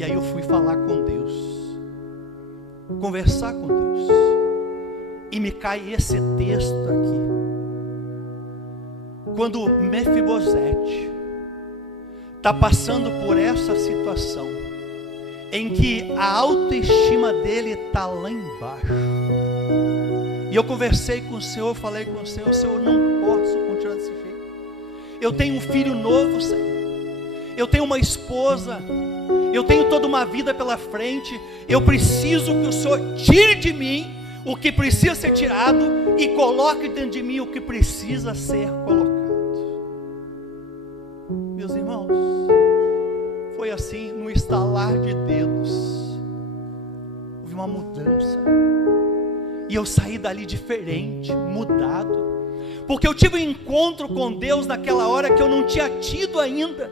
E aí eu fui falar com Deus, conversar com Deus, e me cai esse texto aqui. Quando Mefibosete está passando por essa situação, em que a autoestima dele está lá embaixo, e eu conversei com o Senhor, falei com o Senhor: Senhor, não posso continuar desse jeito. Eu tenho um filho novo, Senhor. Eu tenho uma esposa. Eu tenho toda uma vida pela frente. Eu preciso que o Senhor tire de mim o que precisa ser tirado e coloque dentro de mim o que precisa ser colocado. Meus irmãos, foi assim, no estalar de dedos, houve uma mudança. E eu saí dali diferente, mudado, porque eu tive um encontro com Deus naquela hora que eu não tinha tido ainda.